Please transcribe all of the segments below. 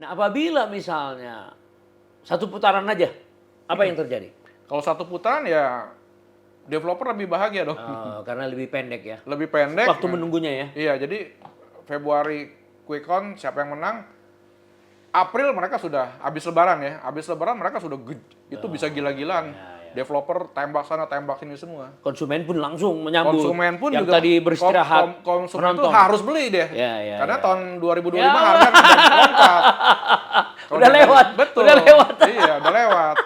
Nah, apabila misalnya satu putaran aja, apa yang terjadi? Kalau satu putaran ya developer lebih bahagia dong. Karena lebih pendek ya. Lebih pendek. Waktu menunggunya ya. Iya, jadi Februari QuickCon siapa yang menang? April mereka sudah habis lebaran ya. Habis lebaran mereka sudah itu bisa gila-gilaan. Developer tembak sana, tembak sini semua. Konsumen pun langsung menyambut. Konsumen pun yang juga tadi beristirahat. konsumen itu menonton. harus beli deh. Ya, Karena ya. tahun 2025 harga udah meloncat. Udah lewat. Betul. Udah lewat. Iya, udah lewat.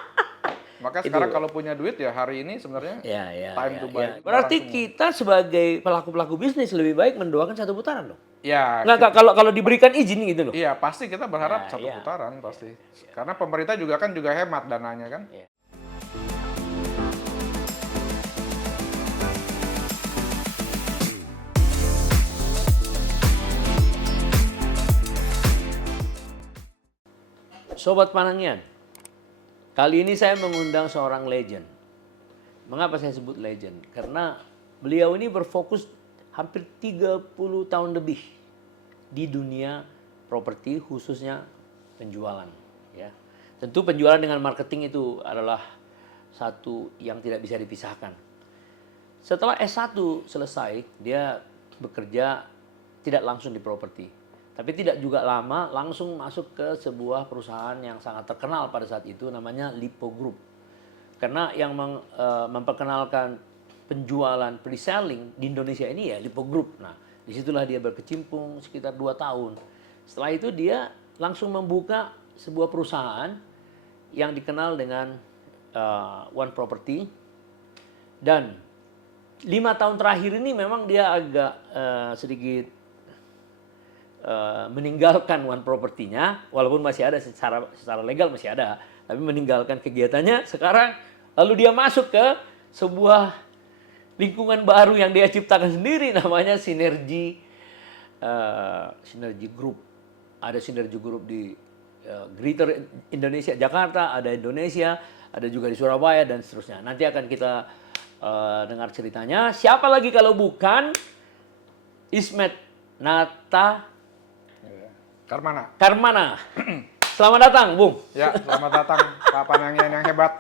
Maka sekarang kalau punya duit ya hari ini sebenarnya time to buy. Berarti kita sebagai pelaku-pelaku bisnis lebih baik mendoakan satu putaran dong. Ya. Nggak, kalau diberikan izin gitu loh. Iya, pasti kita berharap satu iya. putaran pasti. Karena pemerintah juga hemat dananya kan. Iya. Sobat Panangian, kali ini saya mengundang seorang legend. Mengapa saya sebut legend? Karena beliau ini berfokus hampir 30 tahun lebih di dunia properti, khususnya penjualan. Ya. Tentu penjualan dengan marketing itu adalah satu yang tidak bisa dipisahkan. Setelah S1 selesai, dia bekerja tidak langsung di properti. Tapi tidak juga lama langsung masuk ke sebuah perusahaan yang sangat terkenal pada saat itu namanya Lipo Group. Karena yang memperkenalkan penjualan pre-selling di Indonesia ini ya Lipo Group. Nah, disitulah dia berkecimpung sekitar 2 tahun. Setelah itu dia langsung membuka sebuah perusahaan yang dikenal dengan One Property. Dan 5 tahun terakhir ini memang dia agak sedikit meninggalkan One Property-nya, walaupun masih ada secara legal masih ada, tapi meninggalkan kegiatannya sekarang. Lalu dia masuk ke sebuah lingkungan baru yang dia ciptakan sendiri, namanya Sinergi Group. Ada Sinergi Group di Greater Indonesia, Jakarta, ada Indonesia, ada juga di Surabaya dan seterusnya. Nanti akan kita dengar ceritanya. Siapa lagi kalau bukan Ismet Nata Karmana. Selamat datang, Bung. Ya, selamat datang Pak Panangian yang hebat.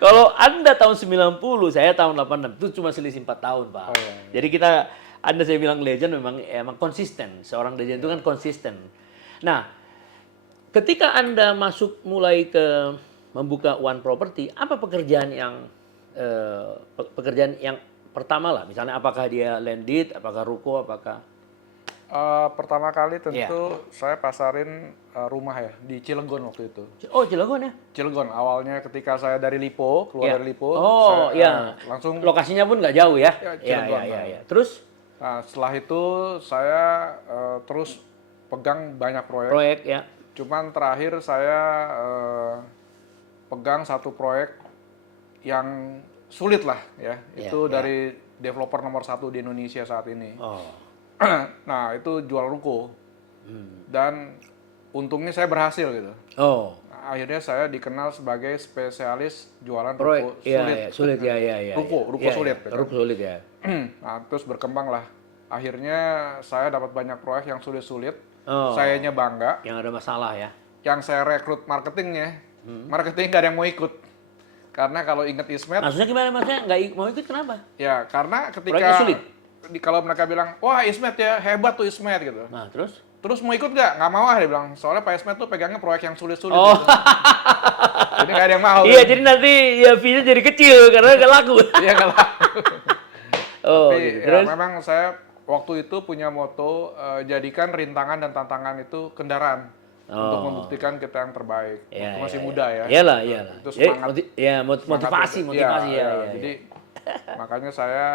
Kalau Anda tahun 90, saya tahun 86, itu cuma selisih 4 tahun, Pak. Oh, iya. Jadi Anda saya bilang legend emang konsisten. Seorang legend itu kan konsisten. Nah, ketika Anda mulai ke membuka One Property, apa pekerjaan yang pertama lah? Misalnya apakah dia landed, apakah ruko, apakah... Pertama kali tentu saya pasarin rumah ya di Cilegon waktu itu. Oh, Cilegon ya? Cilegon awalnya ketika saya dari Lipo, keluar dari Lipo, oh iya, langsung lokasinya pun nggak jauh ya? Cilegon. Ya. Terus? Nah, setelah itu saya terus pegang banyak proyek. Proyek ya. Cuman terakhir saya pegang satu proyek yang sulit lah ya. Itu dari developer nomor 1 di Indonesia saat ini. Oh. Nah, itu jual ruko. Dan untungnya saya berhasil gitu. Oh. Nah, akhirnya saya dikenal sebagai spesialis jualan proyek ruko sulit. Sulit ya. Ruko sulit. Ya. Ruko sulit ya. Nah, terus berkembang lah. Akhirnya saya dapat banyak proyek yang sulit-sulit. Oh. Sayanya bangga. Yang ada masalah ya. Yang saya rekrut marketingnya, marketing gak ada yang mau ikut. Karena kalau inget Ismet. Maksudnya gimana? Maksudnya nggak mau ikut kenapa? Ya, karena ketika proyeknya sulit. Kalau mereka bilang, wah Ismet ya, hebat tuh Ismet gitu. Nah, terus? Terus mau ikut nggak? Nggak mau dia bilang. Soalnya Pak Ismet tuh pegangnya proyek yang sulit-sulit. Oh. Gitu. Jadi nggak ada yang mau. Iya, jadi nanti ya fee-nya jadi kecil karena nggak laku. Iya, nggak laku. Oh, Tapi gitu. ya, Terus? memang saya waktu itu punya moto, jadikan rintangan dan tantangan itu kendaraan. Untuk membuktikan kita yang terbaik. Waktu masih muda ya. Iyalah. Itu semangat. Motivasi. Jadi makanya saya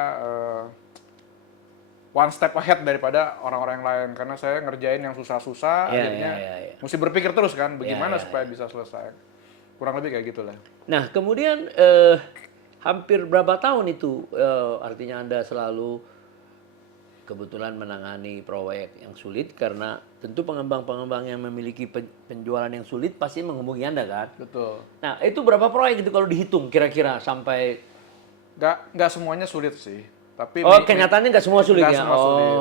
one step ahead daripada orang-orang yang lain karena saya ngerjain yang susah-susah akhirnya mesti berpikir terus kan bagaimana supaya bisa selesai. Kurang lebih kayak gitulah. Nah, kemudian hampir berapa tahun itu artinya Anda selalu kebetulan menangani proyek yang sulit karena tentu pengembang-pengembang yang memiliki penjualan yang sulit pasti menghubungi Anda kan? Betul. Nah, itu berapa proyek itu kalau dihitung kira-kira sampai nggak semuanya sulit sih. Tapi kenyataannya nggak semua sulit ya? Semua sulit.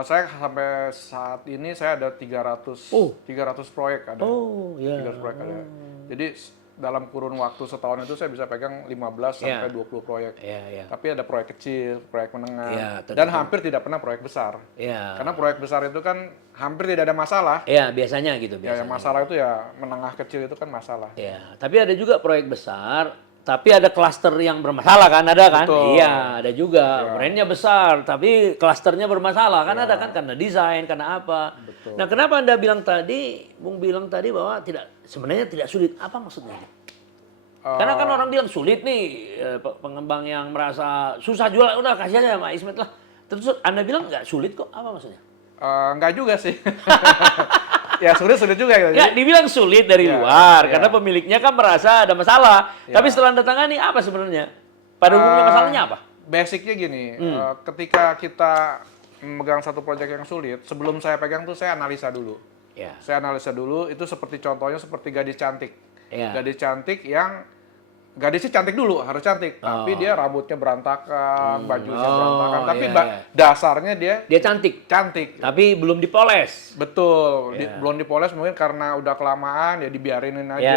Saya sampai saat ini saya ada 300 proyek ada. Oh, ya. 300 proyek ada. Jadi dalam kurun waktu setahun itu saya bisa pegang 15 sampai 20 proyek. Iya. Tapi ada proyek kecil, proyek menengah, Iya, dan hampir tidak pernah proyek besar. Iya. Karena proyek besar itu kan hampir tidak ada masalah. Iya, biasanya gitu. Ya, yang masalah itu ya menengah kecil itu kan masalah. Ya, tapi ada juga proyek besar, tapi ada klaster yang bermasalah kan, ada kan? Betul. Iya, ada juga. Brandnya besar, tapi klasternya bermasalah kan, ada kan, karena desain, karena apa. Betul. Nah, kenapa Anda bilang tadi, Bung bilang tadi bahwa sebenarnya tidak sulit. Apa maksudnya? Karena kan orang bilang sulit nih, pengembang yang merasa susah jual, udah kasih aja sama Ismet lah. Terus Anda bilang nggak sulit kok, apa maksudnya? Enggak juga sih. Ya sulit juga gitu. Ya, dibilang sulit dari luar karena pemiliknya kan merasa ada masalah. Tapi setelah Anda tangani apa sebenarnya? Pada umumnya masalahnya apa? Basicnya gini, ketika kita memegang satu proyek yang sulit, sebelum saya pegang tuh saya analisa dulu. Ya. Saya analisa dulu, itu contohnya seperti gadis cantik. Ya. Gadis cantik yang gadisnya cantik dulu, harus cantik. Tapi dia rambutnya berantakan, bajunya berantakan. Tapi dasarnya dia cantik. Cantik. Tapi belum dipoles. Betul. Belum dipoles mungkin karena udah kelamaan ya dibiarinin aja.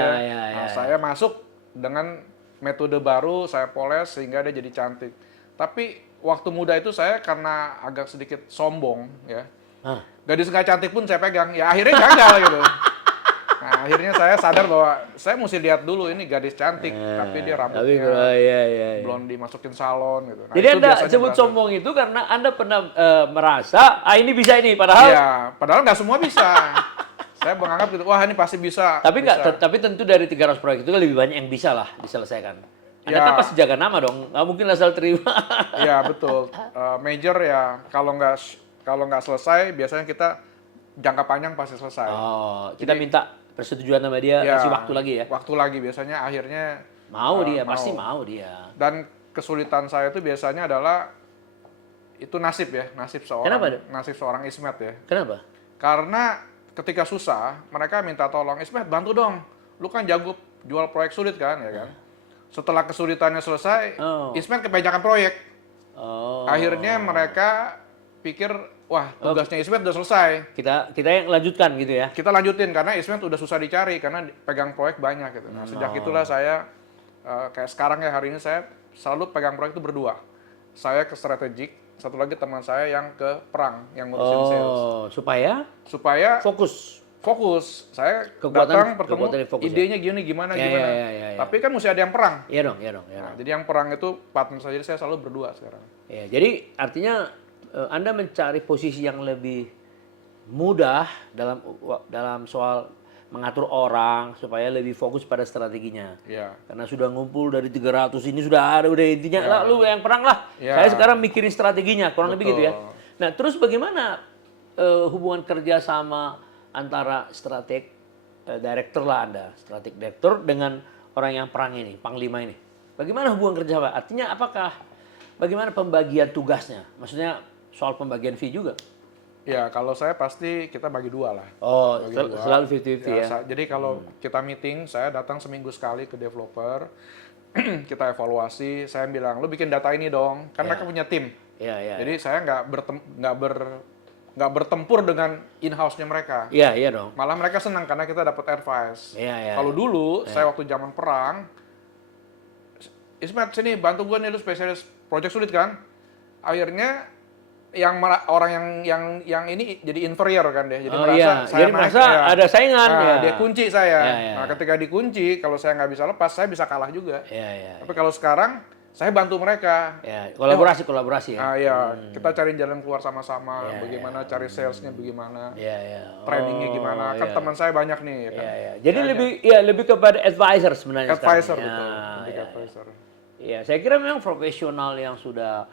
Nah, saya masuk dengan metode baru, saya poles sehingga dia jadi cantik. Tapi waktu muda itu saya karena agak sedikit sombong ya. Gadis nggak cantik pun saya pegang. Ya akhirnya gagal gitu. Nah, akhirnya saya sadar bahwa saya mesti lihat dulu ini gadis cantik, tapi dia rambutnya belum dimasukin salon gitu. Nah, jadi Anda sebut sombong itu karena Anda pernah merasa, ini bisa ini, padahal? Iya, padahal nggak semua bisa. Saya menganggap gitu, wah ini pasti bisa. Tapi tentu dari 300 proyek itu kan lebih banyak yang bisa lah diselesaikan. Anda kan pasti jaga nama dong, nggak mungkin asal terima. Iya betul. Major ya kalau nggak selesai biasanya kita jangka panjang pasti selesai. Oh, kita minta persetujuan sama dia, kasih waktu lagi ya? Waktu lagi biasanya akhirnya pasti mau dia. Dan kesulitan saya itu biasanya adalah itu nasib seorang Ismet ya. Kenapa? Karena ketika susah, mereka minta tolong, Ismet bantu dong, lu kan jago jual proyek sulit kan, ya kan? Setelah kesulitannya selesai, Ismet kebanyakan proyek. Akhirnya mereka pikir, wah tugasnya Ismet udah selesai. Kita yang lanjutkan gitu ya? Kita lanjutin karena Ismet udah susah dicari karena pegang proyek banyak gitu. Nah sejak itulah saya kayak sekarang ya hari ini saya selalu pegang proyek itu berdua. Saya ke strategik, satu lagi teman saya yang ke perang yang ngurusin sales. Supaya fokus. Saya datang bertemu idenya gimana. Tapi kan mesti ada yang perang. Iya dong. Nah, jadi yang perang itu partner saya, jadi saya selalu berdua sekarang. Ya, jadi artinya Anda mencari posisi yang lebih mudah dalam soal mengatur orang supaya lebih fokus pada strateginya. Ya. Karena sudah ngumpul dari 300 ini sudah intinya lalu yang perang lah. Saya sekarang mikirin strateginya, kurang lebih gitu ya. Nah, terus bagaimana hubungan kerja sama antara director lah Anda, strateg director dengan orang yang perang ini, panglima ini? Bagaimana hubungan kerja Pak? Artinya bagaimana pembagian tugasnya? Maksudnya soal pembagian fee juga? Ya, kalau saya pasti kita bagi dua lah. Oh, selalu 50-50 ya? Jadi kalau kita meeting, saya datang seminggu sekali ke developer, kita evaluasi, saya bilang, lu bikin data ini dong, kan mereka punya tim. Jadi saya nggak bertempur dengan in-house-nya mereka. Iya dong. Malah mereka senang karena kita dapat advice. Kalau dulu, saya waktu zaman perang, Ismet, sini bantu gue nih, lu spesialis project sulit kan? Akhirnya orang yang ini jadi inferior kan dia, jadi merasa ada saingan. Dia kunci saya. Nah ketika dikunci, kalau saya nggak bisa lepas, saya bisa kalah juga. Tapi kalau sekarang saya bantu mereka. Kolaborasi ya. Kita cari jalan keluar sama-sama. Bagaimana cari salesnya, bagaimana, trainingnya gimana. Kan teman saya banyak nih. Kan? Jadi lebih kepada advisor sebenarnya. Advisor betul. Advisor. Ya, saya kira memang profesional yang sudah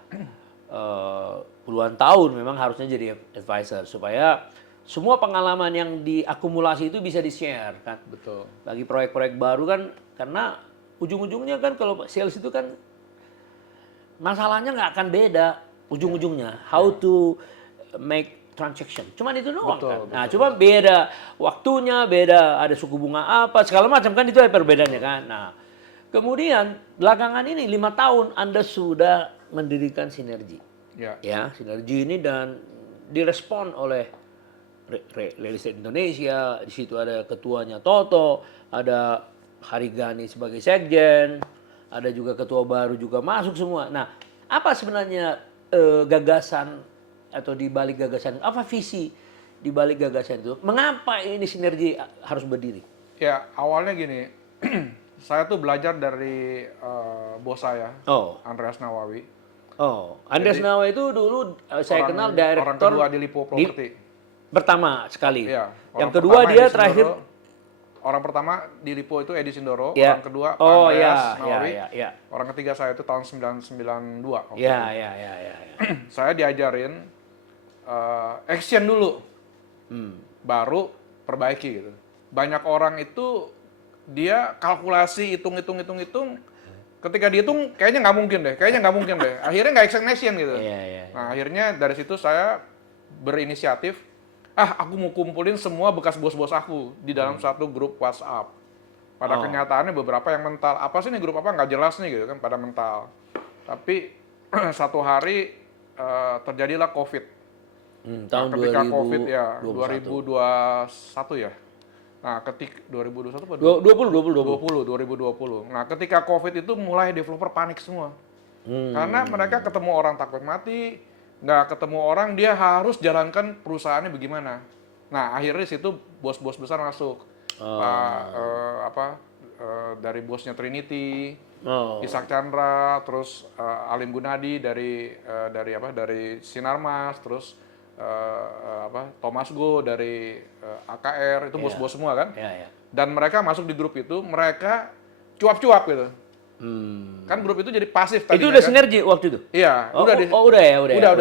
puluhan tahun memang harusnya jadi advisor supaya semua pengalaman yang diakumulasi itu bisa di-share kan. Betul. Bagi proyek-proyek baru kan, karena ujung-ujungnya kan kalau sales itu kan masalahnya nggak akan beda ujung-ujungnya. How to make transaction. Cuman itu doang kan. Nah, cuma beda waktunya, beda ada suku bunga apa, segala macam kan itu ada perbedaannya kan. Nah, kemudian belakangan ini 5 tahun Anda sudah mendirikan sinergi. Ya, sinergi ini dan direspon oleh Real Estate Indonesia. Di situ ada ketuanya Toto, ada Harigani sebagai sekjen, ada juga ketua baru juga masuk semua. Nah, apa sebenarnya gagasan atau di balik gagasan, apa visi di balik gagasan itu? Mengapa ini sinergi harus berdiri? Ya, awalnya gini, saya tuh belajar dari bos saya, Oh, Andreas Nawawi. Andreas Nawa itu dulu saya kenal direktur orang kedua di Lipo Property. pertama sekali. Iya, Yang orang kedua pertama dia Edi terakhir. Sindoro. Orang pertama di Lipo itu Edi Sindoro, Ya. orang kedua Oh Andreas ya, Nawawi. ya. Orang ketiga saya itu tahun 1992. waktu Ya, itu. ya. Saya diajarin action dulu, baru perbaiki gitu. Banyak orang itu dia kalkulasi, hitung. Ketika dihitung kayaknya nggak mungkin deh. Akhirnya nggak action gitu. Iya. Nah akhirnya dari situ saya berinisiatif, aku mau kumpulin semua bekas bos-bos aku di dalam satu grup WhatsApp. Pada kenyataannya beberapa yang mental, apa sih nih grup apa nggak jelas nih gitu kan, pada mental. Tapi satu hari terjadilah COVID. Tahun Ketika 2021. COVID ya 2021 ya. Nah, 2021 apa? 2020. Nah, ketika COVID itu mulai developer panik semua. Karena mereka ketemu orang takut mati, nggak ketemu orang, dia harus jalankan perusahaannya bagaimana. Nah, akhirnya situ bos-bos besar masuk. Dari bosnya Trinity, Ishak Chandra, terus Alim Gunadi dari Sinarmas, terus Thomas Go dari AKR, itu bos-bos semua kan. Iya. Dan mereka masuk di grup itu, mereka cuap-cuap gitu. Kan grup itu jadi pasif tadinya. Itu udah kan? sinergi waktu itu? Iya, udah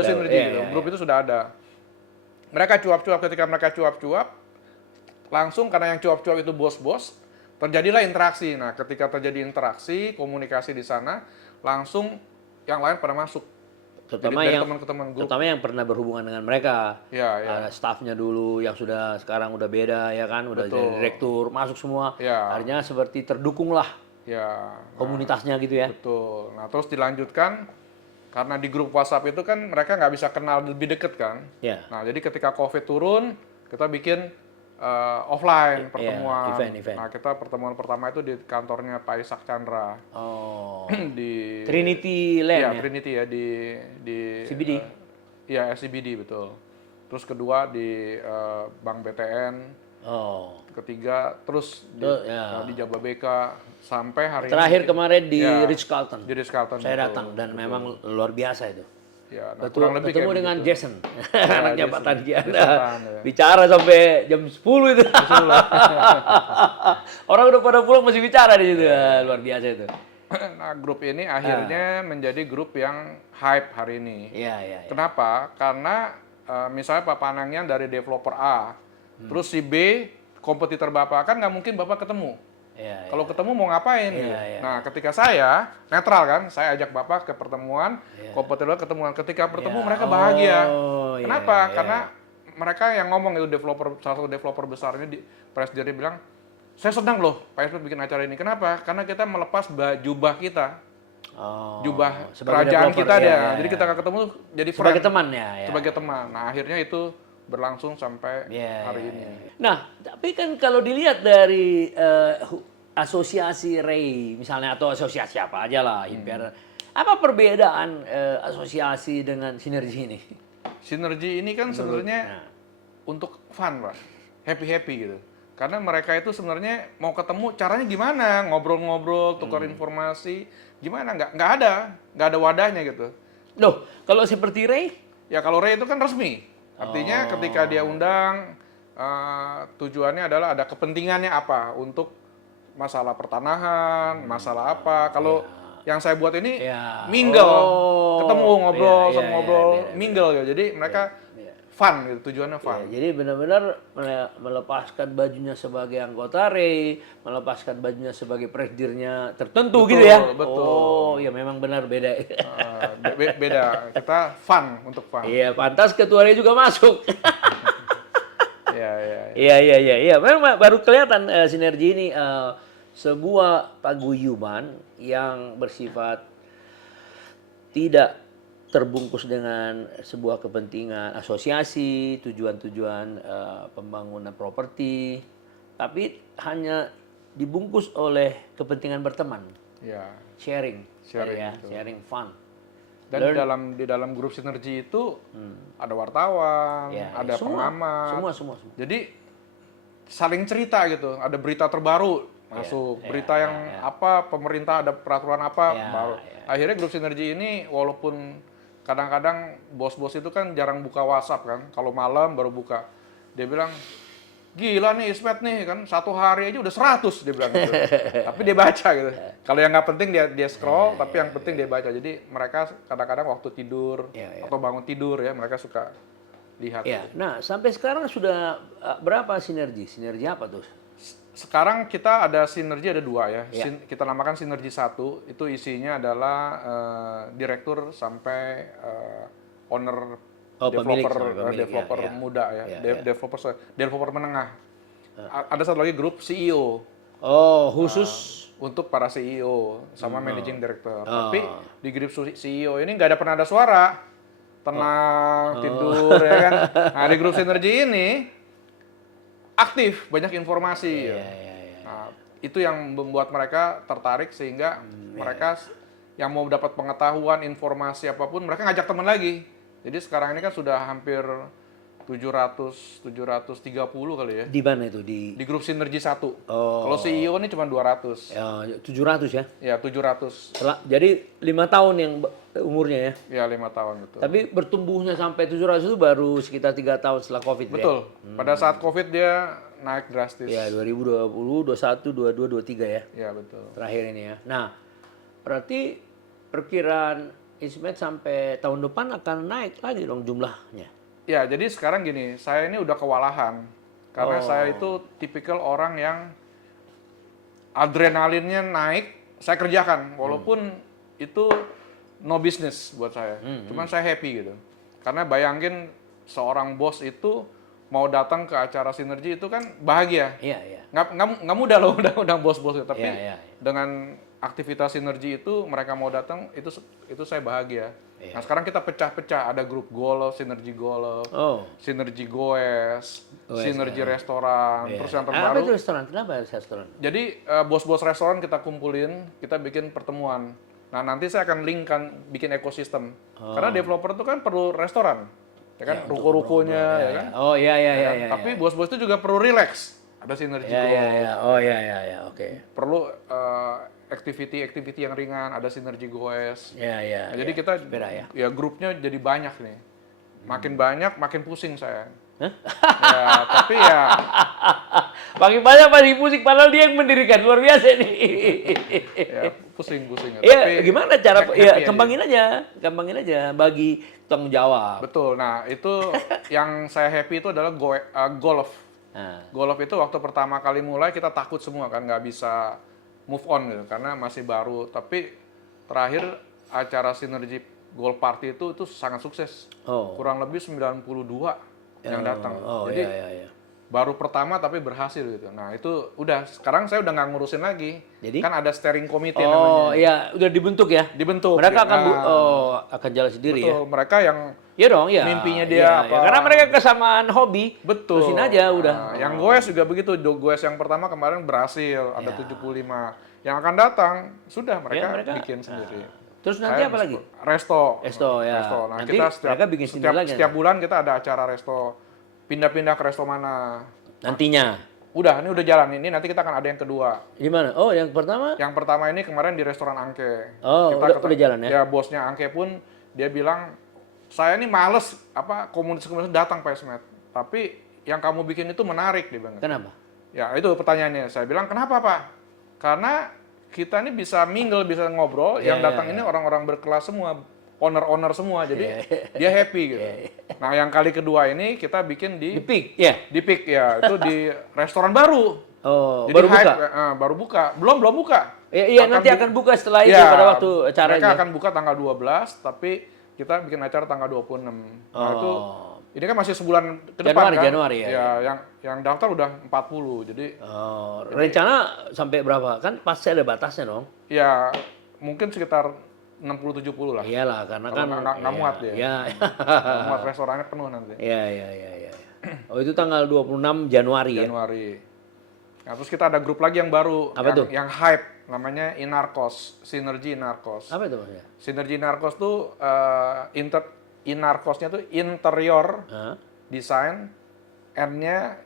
sinergi gitu. Iya. Grup itu sudah ada. Mereka cuap-cuap, ketika mereka cuap-cuap, langsung karena yang cuap-cuap itu bos-bos, terjadilah interaksi. Nah, ketika terjadi interaksi, komunikasi di sana, langsung yang lain pada masuk. Terutama Dari yang teman-teman grup. terutama yang pernah berhubungan dengan mereka. Ya. Ada staffnya dulu yang sekarang udah beda ya kan, udah jadi direktur, masuk semua. Ya. Artinya seperti terdukung lah Ya. komunitasnya gitu ya. Betul. Nah, terus dilanjutkan karena di grup WhatsApp itu kan mereka nggak bisa kenal lebih deket kan. Ya. Nah, jadi ketika COVID turun, kita bikin offline pertemuan. Event. Nah, kita pertemuan pertama itu di kantornya Pak Ishak Chandra. Di Trinity Land ya, ya. Trinity ya di CBD. Iya, SCBD betul. Terus kedua di Bank BTN. Ketiga terus di Jababeka sampai hari Terakhir ini. kemarin di Ya, Ritz-Carlton. Di Ritz-Carlton. Saya betul, datang dan memang luar biasa itu. Ya, nah, kurang lebih Ketemu kayak dengan begitu. Jason, anaknya Pak Tanjian. Jason Tan, ya. Bicara sampai jam 10 itu. Orang udah pada pulang masih bicara di situ. Luar biasa itu. Nah, grup ini akhirnya menjadi grup yang hype hari ini. Iya. Kenapa? Karena misalnya Pak Panangnya dari developer A, terus si B, kompetitor Bapak, kan nggak mungkin Bapak ketemu. Iya. Kalau ketemu mau ngapain? Gitu. Iya. Nah, ketika saya, netral kan, saya ajak Bapak ke pertemuan, kompetitor ketemuan. Ketika bertemu mereka bahagia. Kenapa? Karena mereka yang ngomong itu salah satu developer besarnya di Presiden bilang, saya senang loh Pak Esmet bikin acara ini. Kenapa? Karena kita melepas jubah kita. Jubah kerajaan kita dia. Jadi kita akan ketemu jadi sebagai friend. teman ya. Sebagai teman. Nah, akhirnya itu berlangsung sampai hari ini. Nah, tapi kan kalau dilihat dari asosiasi Ray misalnya atau asosiasi apa aja lah, apa perbedaan asosiasi dengan sinergi ini? Sinergi ini kan sebenarnya untuk fun, Pak. Happy gitu. Karena mereka itu sebenarnya mau ketemu caranya gimana? Ngobrol-ngobrol, tukar informasi, gimana? Nggak ada wadahnya gitu. Loh, kalau seperti Ray? Ya kalau Ray itu kan resmi. Artinya ketika dia undang, tujuannya adalah ada kepentingannya apa untuk masalah pertanahan, masalah apa. Kalau yang saya buat ini mingle, ketemu ngobrol, mingle gitu. Jadi mereka fun gitu, tujuannya fun. Jadi benar-benar melepaskan bajunya sebagai anggota Ray, melepaskan bajunya sebagai presidennya tertentu gitu ya. Betul. Ya memang benar beda. Beda. Kita fun untuk fun. Iya, pantas ketua Ray juga masuk. Iya. Memang baru kelihatan sinergi ini sebuah paguyuban yang bersifat tidak terbungkus dengan sebuah kepentingan asosiasi, tujuan-tujuan pembangunan properti, tapi hanya dibungkus oleh kepentingan berteman, Ya. sharing, Sharing, ya, sharing fun. Dan di dalam grup sinergi itu ada wartawan, Ya, ada semua, pengamat. semua. Jadi saling cerita gitu. Ada berita terbaru masuk, berita yang apa, pemerintah ada peraturan apa baru. Akhirnya grup sinergi ini walaupun kadang-kadang bos-bos itu kan jarang buka WhatsApp kan. Kalau malam baru buka. Dia bilang, "Gila nih Ismet nih kan, satu hari aja udah 100," dia bilang gitu. Tapi dia baca gitu. Kalau yang nggak penting dia scroll, tapi yang penting dia baca. Jadi mereka kadang-kadang waktu tidur atau bangun tidur ya, mereka suka lihat. Ya, nah sampai sekarang sudah berapa sinergi? Sinergi apa tuh? Sekarang kita ada sinergi ada 2 ya. Kita namakan sinergi 1, itu isinya adalah direktur sampai owner, developer muda ya, developer menengah. Ada satu lagi grup CEO. Oh, khusus Untuk para CEO sama managing director. Tapi di grup CEO ini nggak pernah ada suara. Tenang, tidur ya kan. Nah, di grup sinergi ini aktif, banyak informasi. Nah, itu yang membuat mereka tertarik sehingga mereka yang mau dapat pengetahuan, informasi apapun, mereka ngajak teman lagi. Jadi sekarang ini kan sudah hampir 730 kali ya. di mana itu? Di grup sinergi 1. Oh. Kalau CEO ini cuma 200. Ya, 700 ya. Ya, 700. Jadi 5 tahun yang umurnya ya. Ya, 5 tahun betul. Tapi bertumbuhnya sampai 700 itu baru sekitar 3 tahun setelah Covid Betul. ya. Pada saat Covid dia naik drastis. Ya, 2020, 21, 22, 23 ya. Ya, betul. Terakhir ini ya. Nah, berarti perkiraan Ismet sampai tahun depan akan naik lagi dong jumlahnya. Ya, jadi sekarang gini, saya ini udah kewalahan. Karena saya itu tipikal orang yang adrenalinnya naik, saya kerjakan. Walaupun itu no business buat saya. Cuman saya happy gitu. Karena bayangin seorang bos itu mau datang ke acara sinergi itu kan bahagia. Iya. Nggak mudah loh undang bos-bos itu. Tapi Iya. dengan aktivitas sinergi itu mereka mau datang, itu saya bahagia. Nah sekarang kita pecah-pecah, ada grup golf, sinergi golf, sinergi goes, sinergi restoran, terus yang terbaru. Apa itu restoran? Kenapa restoran? Jadi bos-bos restoran kita kumpulin, kita bikin pertemuan. Nah nanti saya akan linkkan bikin ekosistem. Karena developer itu kan perlu restoran, ya kan, ruko-rukonya, ya kan. Oh iya. Tapi bos-bos itu juga perlu relax. Ada sinergi golf. Oh iya, oke. Perlu activity yang ringan, ada sinergi goes. Iya. Nah, jadi kita ya grupnya jadi banyak nih. Makin banyak, makin pusing saya. Ya, tapi ya makin banyak paling pusing padahal dia yang mendirikan, luar biasa nih. Ya, pusing. Iya, Tapi gimana cara ya happy kembangin aja bagi tanggung jawab. Betul. Nah, itu yang saya happy itu adalah golf. Golf itu waktu pertama kali mulai kita takut semua kan, nggak bisa move on gitu karena masih baru. Tapi terakhir acara sinergi golf party itu sangat sukses. Kurang lebih 92 yang datang. Jadi baru pertama tapi berhasil gitu. Nah itu udah, sekarang saya udah nggak ngurusin lagi. Jadi kan ada steering committee namanya. Oh iya, udah dibentuk ya? Dibentuk. Mereka akan jalan sendiri. Betul, ya? Mereka yang iya dong, ya. Mimpinya dia apa? Ya. Karena mereka kesamaan hobi. Betul. Terusin aja udah. Yang goes juga begitu. Goes yang pertama kemarin berhasil, ada 75. Yang akan datang sudah mereka bikin sendiri. Terus nanti apa lagi? Resto ya. Nah, nanti kita mereka bikin sendiri lagi. Setiap bulan kita ada acara resto. Pindah-pindah ke resto mana? Nantinya. Ini udah jalan. Ini nanti kita akan ada yang kedua. Gimana? Oh, yang pertama? Yang pertama ini kemarin di restoran Angke. Oh, udah jalan ya? Ya, bosnya Angke pun dia bilang, saya ini males komunitas datang Pak Ismet. Tapi yang kamu bikin itu menarik, dia bilang. Kenapa? Ya, itu pertanyaannya. Saya bilang, kenapa Pak? Karena kita ini bisa mingle, bisa ngobrol. Yang datang ini orang-orang berkelas semua. Owner semua, jadi dia happy gitu. Nah, yang kali kedua ini kita bikin di Peak, di Peak ya, itu di restoran baru. Oh, jadi baru buka. Belum buka. Iya, nanti akan buka setelah itu pada waktu acara mereka akan buka tanggal 12, tapi kita bikin acara tanggal 26. Nah, itu ini kan masih sebulan ke depan kan? Januari ya. Yang daftar udah 40. Jadi rencana sampai berapa? Kan pasti ada batasnya dong. Ya, mungkin sekitar 60-70 lah. Iyalah, karena Kalau kan nggak muat dia. Ya. Nggak muat, restorannya penuh nanti. Ya. Oh, itu tanggal 26 Januari ya. Januari. Nah, terus kita ada grup lagi yang baru, Apa tuh? yang hype, namanya Inarcos, Synergy Inarcos. Apa itu maksudnya? Synergy Inarcos tuh Inarcosnya tuh interior Hah? design, N-nya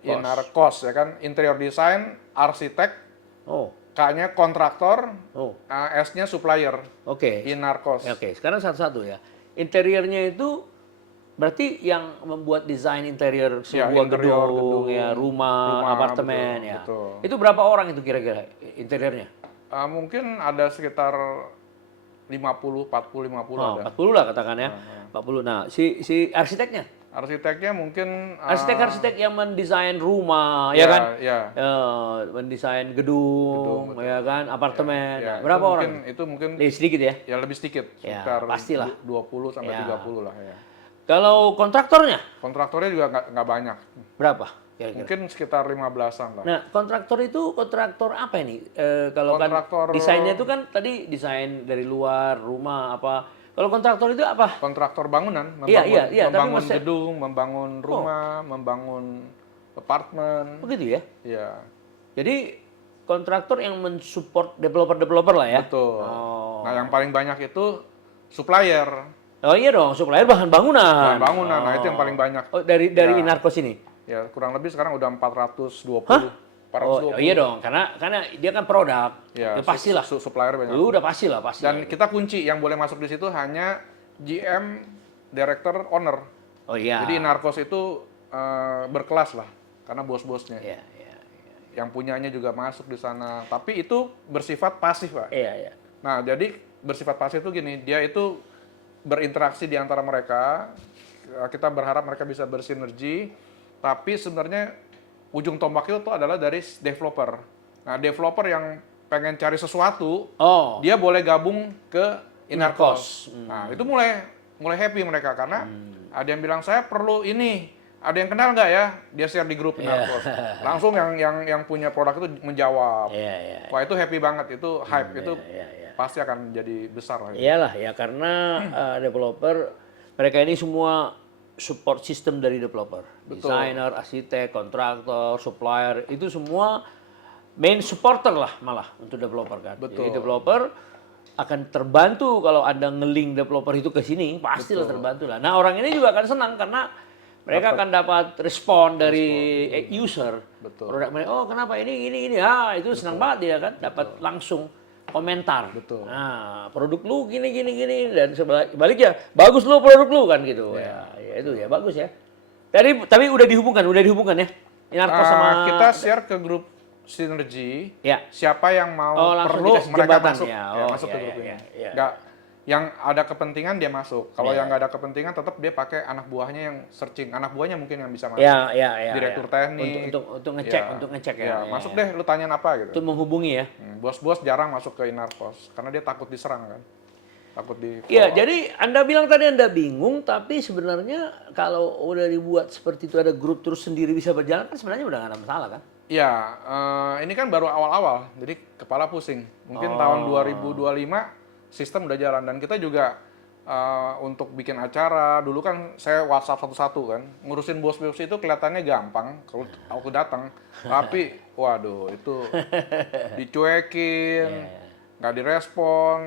Inarcos ya kan, interior design, arsitek, Oh. K-nya kontraktor, Oh. S-nya supplier, Oke. Inarcos. Oke, sekarang satu-satu ya. Interiornya itu berarti yang membuat desain interior sebuah interior gedung, ya, rumah, apartemen, betul, ya. betul. Itu berapa orang itu kira-kira interiornya? Mungkin ada sekitar 50, 40, 50 Oh, ada. 40 lah katakan ya. 40. Nah, si arsiteknya? Arsiteknya mungkin Arsitek-arsitek yang mendesain rumah, ya kan? Ya. Mendesain gedung, ya kan? Apartemen. Ya, Nah, berapa itu orang? Itu mungkin Sedikit ya. ya lebih sedikit, Ya, sekitar pastilah. 20 sampai Ya. 30 lah ya. Kalau kontraktornya Kontraktornya juga nggak banyak. berapa kira-kira? Mungkin sekitar 15-an lah. Nah, kontraktor itu kontraktor apa ini? Kalau Kontraktor- kan desainnya itu kan tadi desain dari luar rumah apa? Kalau kontraktor itu apa? Kontraktor bangunan, Iya, tapi membangun maksudnya- gedung, membangun rumah, membangun apartemen. Begitu ya. Iya, Jadi kontraktor yang mensupport developer-developer lah ya. betul. Oh. Nah, yang paling banyak itu supplier, Oh iya dong, supplier bahan bangunan. bahan bangunan. Nah, itu yang paling banyak. Oh, dari Ya. Inarcos ini. Ya, kurang lebih sekarang udah 420. Oh, iya dong, karena dia kan produk. Ya, Ya, pastilah. supplier banyak. Udah pastilah, pasti. Dan kita kunci yang boleh masuk di situ hanya GM, director, owner. Oh iya. Jadi Narcos itu berkelas lah, karena bos-bosnya. Iya. Yang punyanya juga masuk di sana. Tapi itu bersifat pasif, Pak. Iya. Nah, jadi bersifat pasif itu gini, dia itu berinteraksi di antara mereka. Kita berharap mereka bisa bersinergi, tapi sebenarnya ujung tombaknya itu adalah dari developer. Nah, developer yang pengen cari sesuatu, Oh. dia boleh gabung ke Inarcos. Inarcos. Nah, itu mulai happy mereka karena ada yang bilang saya perlu ini, ada yang kenal nggak ya? Dia share di grup Inarcos. Langsung yang punya produk itu menjawab. Iya. Wah, itu happy banget, itu hype, itu Iya. pasti akan jadi besar lah. Iyalah ya, karena developer mereka ini semua support system dari developer. Desainer, arsitek, kontraktor, supplier, itu semua main supporter lah malah untuk developer kan. Betul. Jadi developer akan terbantu kalau Anda ngeling developer itu ke sini, pastilah terbantu lah. Nah, orang ini juga akan senang karena mereka akan dapat respon dari user. Betul. Produk mereka, oh kenapa ini. Itu senang banget dia kan, dapat langsung komentar. Betul. Nah, produk lu gini dan sebaliknya bagus lu produk lu kan gitu. Ya itu ya bagus ya. Tapi udah dihubungkan ya. Inarcos sama Kita share ke grup Sinergi. Ya. Siapa yang mau langsung perlu dikasih mereka jembatan masuk, ya. masuk ke Iya, grup ini. iya. Nggak, yang ada kepentingan dia masuk. Kalau Iya. yang nggak ada kepentingan tetap dia pakai anak buahnya yang searching. Anak buahnya mungkin yang bisa masuk. Ya. Direktur teknik. Untuk Ya. ngecek ya. Ya, masuk deh, lu tanyain apa gitu. Untuk menghubungi ya. Bos-bos jarang masuk ke Inarcos karena dia takut diserang kan. Takut di Iya, jadi Anda bilang tadi Anda bingung, tapi sebenarnya kalau udah dibuat seperti itu ada grup terus sendiri bisa berjalan kan sebenarnya udah nggak ada masalah kan? Ya, ini kan baru awal-awal, jadi kepala pusing. Mungkin tahun 2025 sistem udah jalan dan kita juga untuk bikin acara. Dulu kan saya WhatsApp satu-satu kan, ngurusin bos-bos itu kelihatannya gampang kalau aku datang, tapi waduh itu dicuekin, nggak direspon,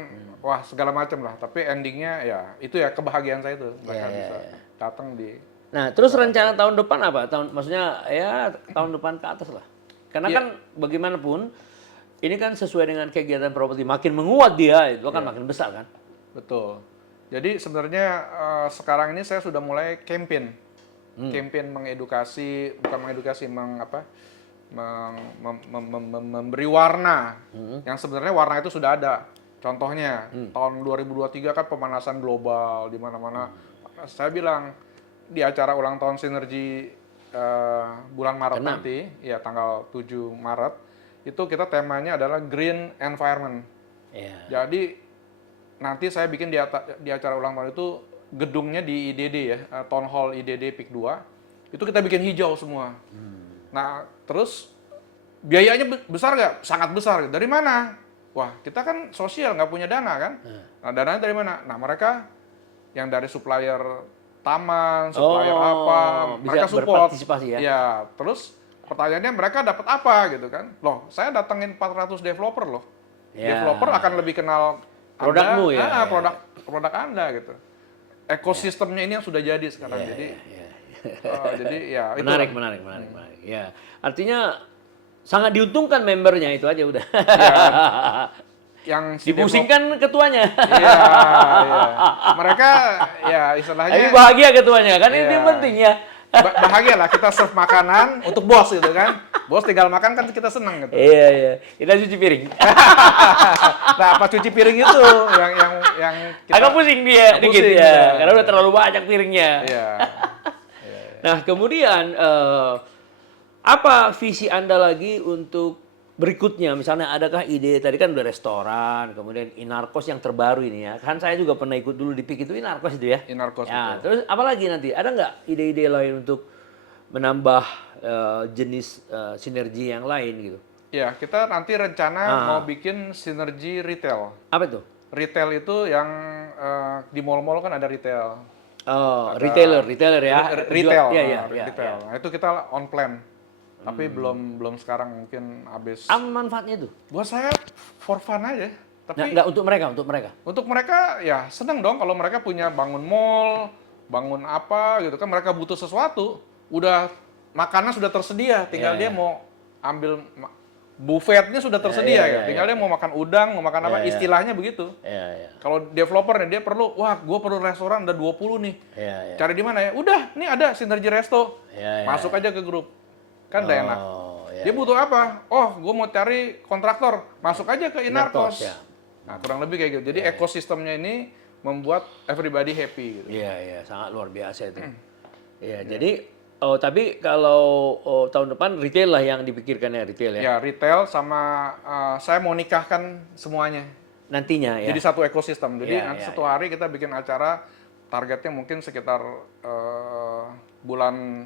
wah segala macam lah. Tapi endingnya ya itu ya kebahagiaan saya itu mereka bisa datang di. Nah, terus rencana tahun depan apa? Maksudnya ya tahun depan ke atas lah. Karena kan bagaimanapun ini kan sesuai dengan kegiatan properti, makin menguat dia itu kan makin besar kan. Betul. Jadi sebenarnya sekarang ini saya sudah mulai campaign, campaign mengedukasi, bukan mengedukasi, memberi warna. Yang sebenarnya warna itu sudah ada. Contohnya tahun 2023 kan pemanasan global di mana-mana. Saya bilang di acara ulang tahun Sinergi bulan Maret nanti, ya tanggal 7 Maret, itu kita temanya adalah Green Environment. Jadi nanti saya bikin di acara ulang tahun itu gedungnya di IDD ya, Town Hall IDD PIK 2, itu kita bikin hijau semua. Nah terus biayanya besar nggak? Sangat besar. Dari mana? wah kita kan sosial nggak punya dana kan. Nah dananya dari mana? Nah mereka yang dari supplier taman, supplier apa, bisa mereka support. berpartisipasi ya? Ya, terus pertanyaannya mereka dapat apa gitu kan? Loh, saya datengin 400 developer loh. Ya. Developer akan lebih kenal Produkmu Anda, ya, ya. produk Anda gitu. Ekosistemnya ini yang sudah jadi sekarang. Jadi jadi ya itu. Menarik. Ya, artinya sangat diuntungkan membernya itu aja udah. Yang Dipusingkan ketuanya. Iya. Mereka ya istilahnya Tapi bahagia ketuanya kan ini Iya. penting ya. Bahagia lah kita serve makanan untuk bos gitu kan. Bos tinggal makan kan kita senang gitu. Iya. Kita cuci piring. Nah, pas cuci piring itu yang kita Agak pusing dia Agak dikit pusing, ya, ya. karena udah terlalu banyak piringnya. Iya. Nah, kemudian apa visi Anda lagi untuk berikutnya? Misalnya adakah ide, tadi kan udah restoran, kemudian Inarkos yang terbaru ini ya. Kan saya juga pernah ikut dulu di PIK itu Inarkos itu ya. Inarkos Ya, betul. terus apa lagi nanti? Ada nggak ide-ide lain untuk menambah jenis sinergi yang lain gitu? Ya, kita nanti rencana mau bikin sinergi retail. Apa itu? Retail itu yang di mall-mall kan ada retail. Oh, retailer ya. Retail. Iya. Retail. Nah, itu kita on plan. Tapi belum sekarang, mungkin habis. Apa manfaatnya itu? Buat saya for fun aja. Tapi Nggak untuk mereka. untuk mereka ya seneng dong kalau mereka punya bangun mall, bangun apa gitu kan, mereka butuh sesuatu, udah makanan sudah tersedia, tinggal dia mau ambil buffetnya sudah tersedia ya, tinggal dia mau makan udang, mau makan apa, istilahnya begitu. Iya. Kalau developer nih dia perlu, wah gue perlu restoran ada 20 nih. Iya. Cari di mana ya? Udah, nih ada Sinergi Resto. Iya. Masuk aja ke grup. Kan udah enak. Oh, iya. Dia butuh apa? Oh, gue mau cari kontraktor. Masuk aja ke Inarkos. Ya. Nah, kurang lebih kayak gitu. Jadi ekosistemnya ini membuat everybody happy gitu. Iya, sangat luar biasa itu. Iya, jadi tapi kalau tahun depan retail lah yang dipikirkannya retail ya. Ya, retail sama saya mau nikahkan semuanya. Nantinya ya. Jadi satu ekosistem. Jadi Ya, nanti ya, satu hari kita bikin acara, targetnya mungkin sekitar bulan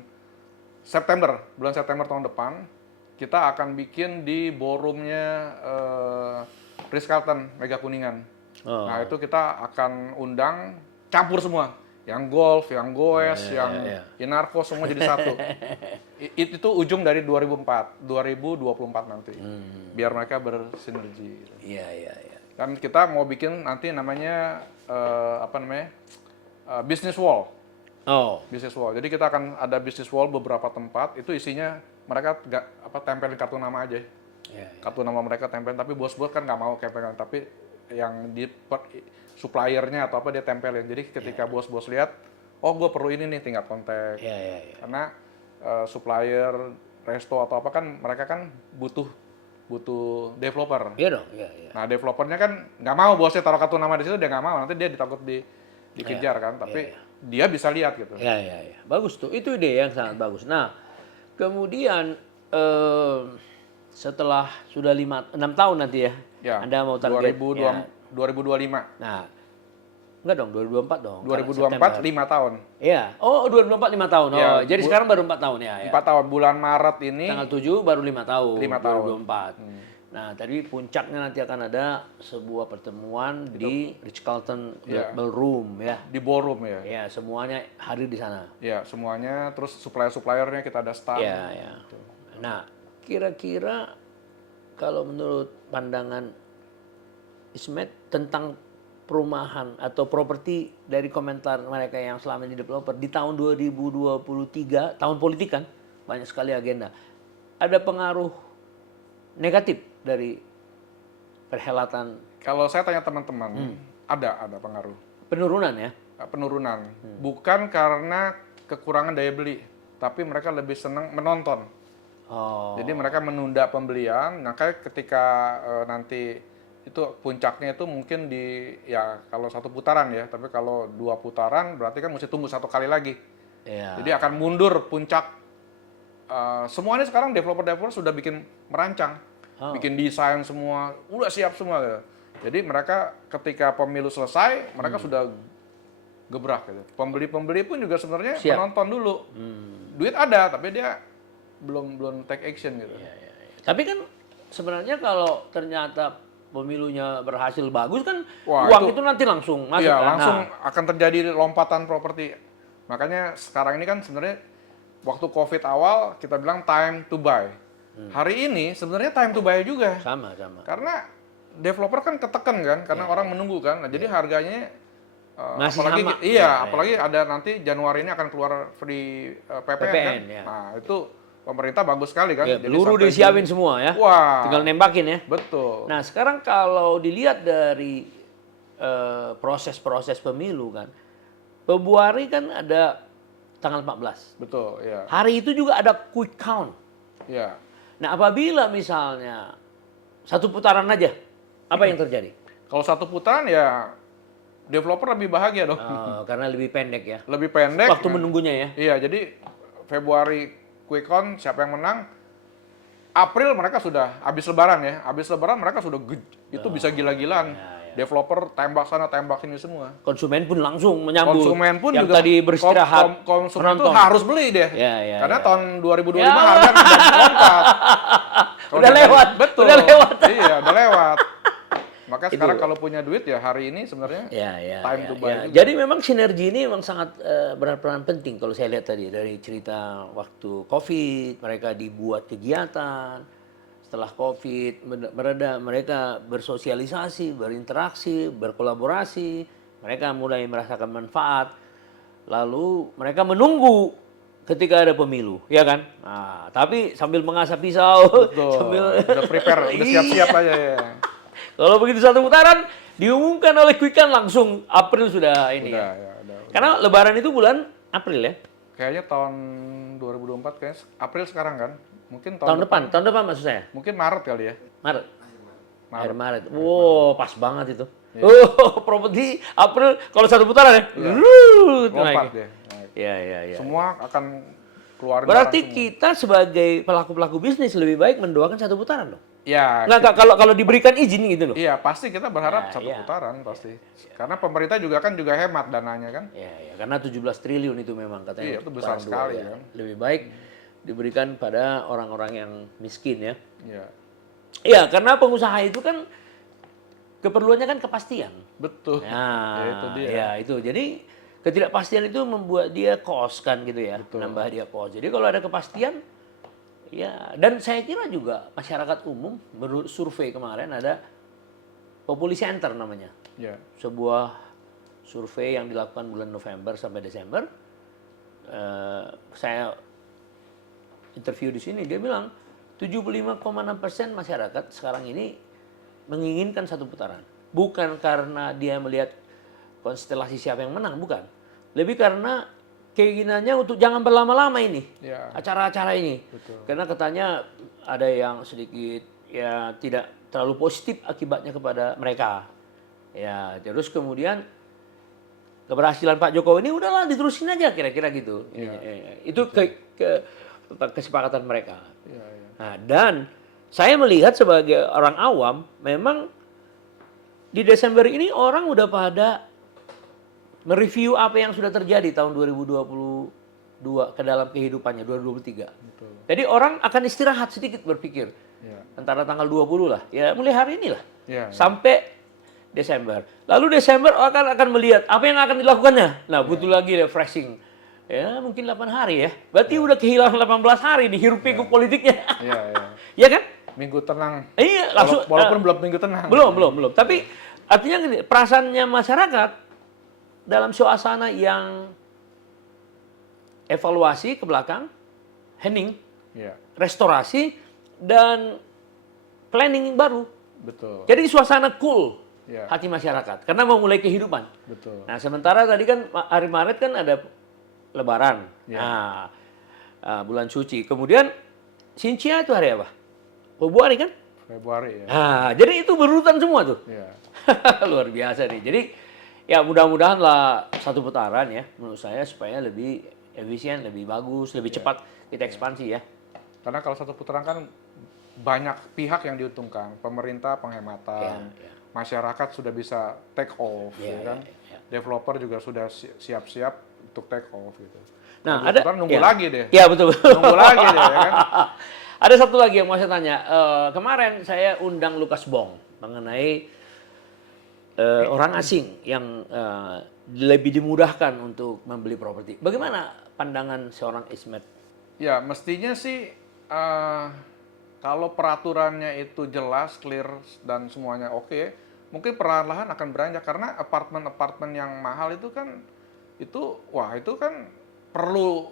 September tahun depan. Kita akan bikin di ballroomnya Ritz-Carlton Mega Kuningan. Oh. Nah itu kita akan undang campur semua, yang golf, yang goes, yang Inarkos semua jadi satu. Itu ujung dari 2024 nanti, biar mereka bersinergi. Iya. Dan kita mau bikin nanti namanya business wall. Oh. Business wall. Jadi kita akan ada business wall beberapa tempat, itu isinya mereka tempelin kartu nama aja. Iya. Kartu nama mereka tempelin, tapi bos-bos kan nggak mau tempelin, tapi yang di suppliernya atau apa dia tempelin. Jadi ketika bos-bos lihat, oh gue perlu ini nih, tinggal kontak. Iya. Karena supplier, resto atau apa kan mereka kan butuh developer. Iya dong. Iya. Nah developernya kan nggak mau bosnya taruh kartu nama di situ, dia nggak mau, nanti dia ditakut dikejar kan. Tapi dia bisa lihat gitu. Iya. Bagus tuh. Itu ide yang sangat bagus. Nah, kemudian setelah sudah 6 tahun nanti ya, Anda mau target 2025. Nah, enggak dong, 2024 dong. 2024 5 tahun. Iya. Oh, 2024 5 tahun. Oh, Ya, jadi sekarang baru 4 tahun ya. 4 tahun, bulan Maret ini. Tanggal 7 baru 5 tahun. 5 tahun. 2024. Nah, tadi puncaknya nanti akan ada sebuah pertemuan di Ritz-Carlton Ballroom ya. Di ballroom ya. Ya, semuanya hadir di sana. Ya, semuanya. Terus supplier-suppliernya kita ada stand. Ya. Nah, kira-kira kalau menurut pandangan Ismet tentang perumahan atau properti dari komentar mereka yang selama ini developer di tahun 2023, tahun politik kan, banyak sekali agenda. Ada pengaruh negatif dari perhelatan? Kalau saya tanya teman-teman, ada pengaruh. Penurunan ya? Penurunan. Bukan karena kekurangan daya beli, tapi mereka lebih senang menonton. Oh. Jadi mereka menunda pembelian, makanya ketika nanti itu puncaknya itu mungkin kalau 1 putaran ya, tapi kalau 2 putaran berarti kan mesti tunggu 1 kali lagi. Ya. Jadi akan mundur puncak. Semuanya sekarang developer sudah bikin merancang, bikin desain semua, udah siap semua gitu. Jadi mereka ketika pemilu selesai, mereka sudah gebrak gitu. Pembeli pun juga sebenarnya menonton dulu. Duit ada, tapi dia belum take action gitu. Tapi kan sebenarnya kalau ternyata pemilunya berhasil bagus kan, Wah, uang itu nanti langsung masuk iya, kan. langsung Nah, akan terjadi lompatan properti. Makanya sekarang ini kan sebenarnya waktu COVID awal kita bilang time to buy. Hari ini sebenarnya time to buy juga. sama. Karena developer kan ketekan kan, karena orang menunggu kan. Nah, jadi harganya Masih apalagi sama. apalagi ada nanti Januari ini akan keluar free PPN kan. ya. Nah, itu pemerintah bagus sekali kan. Ya, Jadi peluru sampai disiapin Juni. semua ya. Wah. Tinggal nembakin ya. Betul. Nah, sekarang kalau dilihat dari proses-proses pemilu kan, Februari kan ada tanggal 14. Betul, ya. Hari itu juga ada quick count. Ya. Nah, apabila misalnya satu putaran aja, apa yang terjadi? Kalau satu putaran ya developer lebih bahagia dong. Karena lebih pendek ya. Lebih pendek. Waktu menunggunya ya. Iya, jadi Februari quick count siapa yang menang? April mereka sudah habis lebaran ya. Habis lebaran mereka sudah itu bisa gila-gilaan. Developer tembak sana, tembak sini semua. Konsumen pun langsung menyambut. Konsumen pun yang juga tadi beristirahat. konsumen itu menonton. harus beli deh. Ya, Karena ya. tahun 2025 harga udah meloncat. Kalau Udah lewat. Betul. Udah lewat. Iya, udah lewat. Maka sekarang kalau punya duit ya hari ini sebenarnya time to buy juga. Jadi memang sinergi ini memang sangat berperan penting kalau saya lihat tadi dari cerita waktu COVID, mereka dibuat kegiatan. Setelah COVID mereda, mereka bersosialisasi, berinteraksi, berkolaborasi, mereka mulai merasakan manfaat. Lalu mereka menunggu ketika ada pemilu, ya kan? Nah, tapi sambil mengasah pisau, Betul. sambil Udah prepare, udah siap-siap aja ya. Kalau begitu satu putaran diumumkan oleh Quick Count langsung April sudah ini Udah, ya. udah. Karena Lebaran itu bulan April ya. Kayaknya tahun 2024 kayaknya April sekarang kan. Mungkin Tahun depan maksud saya. Mungkin Maret kali ya. Maret. Maret. Akhir Maret. Wow, pas banget itu. Oh, properti April kalau satu putaran ya. Lompat deh. Naik. Ya. Semua akan keluar. Berarti kita sebagai pelaku-pelaku bisnis lebih baik mendoakan satu putaran dong. Ya. Nggak, kalau diberikan izin gitu loh. Iya, pasti kita berharap Ya, satu iya. putaran pasti. Karena pemerintah juga kan hemat dananya kan. Ya, karena 17 triliun itu memang katanya. Iya, itu besar putaran sekali dua, kan. Lebih baik diberikan pada orang-orang yang miskin ya. Iya. Iya, karena pengusaha itu kan keperluannya kan kepastian. Betul. Nah, Ya, itu dia. ya itu. Jadi ketidakpastian itu membuat dia cost kan gitu ya, menambah dia cost. Jadi kalau ada kepastian, ya. Dan saya kira juga masyarakat umum, menurut survei kemarin ada Populi Center namanya, Iya. sebuah survei yang dilakukan bulan November sampai Desember. Saya interview di sini, dia bilang 75,6% masyarakat sekarang ini menginginkan satu putaran. Bukan karena dia melihat konstelasi siapa yang menang, bukan. Lebih karena keinginannya untuk jangan berlama-lama ini, Ya. acara-acara ini. Betul. Karena katanya ada yang sedikit ya tidak terlalu positif akibatnya kepada mereka. Ya, terus kemudian keberhasilan Pak Jokowi ini udahlah diterusin aja kira-kira gitu. Itu kesepakatan mereka. Iya. Nah, dan saya melihat sebagai orang awam, memang di Desember ini orang udah pada mereview apa yang sudah terjadi tahun 2022 ke dalam kehidupannya, 2023. Betul. Jadi orang akan istirahat sedikit berpikir. Iya. Antara tanggal 20 lah, ya mulai hari ini lah. Iya. Sampai Desember. Lalu Desember akan melihat apa yang akan dilakukannya. Nah, butuh lagi refreshing. Ya, mungkin 8 hari ya. Berarti udah kehilangan 18 hari di hiruk pikuk politiknya. Iya. Ya kan? Minggu tenang. Iya, langsung Walaupun belum minggu tenang. belum. Tapi artinya gini, perasaannya masyarakat dalam suasana yang evaluasi ke belakang, hening, Iya. restorasi dan planning baru. Betul. Jadi suasana cool Iya. hati masyarakat karena mau mulai kehidupan. Betul. Nah, sementara tadi kan hari Maret kan ada Lebaran. Ya. Nah, bulan suci. Kemudian Xinjia itu hari apa? Februari kan? Februari ya. Nah, jadi itu berurutan semua tuh. Iya. Luar biasa nih. Jadi ya mudah-mudahan lah satu putaran ya menurut saya supaya lebih efisien, lebih bagus, lebih cepat kita ekspansi ya. Karena kalau satu putaran kan banyak pihak yang diuntungkan. Pemerintah penghematan, Ya. masyarakat sudah bisa take off, Ya, ya kan? ya. Developer juga sudah siap-siap untuk take off gitu. Nah, Kalau ada putaran nunggu ya. lagi deh. Iya, betul. Nunggu lagi deh, ya kan? Ada satu lagi yang mau saya tanya. Kemarin saya undang Lukas Bong, mengenai orang asing yang lebih dimudahkan untuk membeli properti. Bagaimana pandangan seorang Ismet? Ya, mestinya sih kalau peraturannya itu jelas, clear, dan semuanya oke, mungkin perlahan-lahan akan beranjak. Karena apartemen-apartemen yang mahal itu kan, itu kan perlu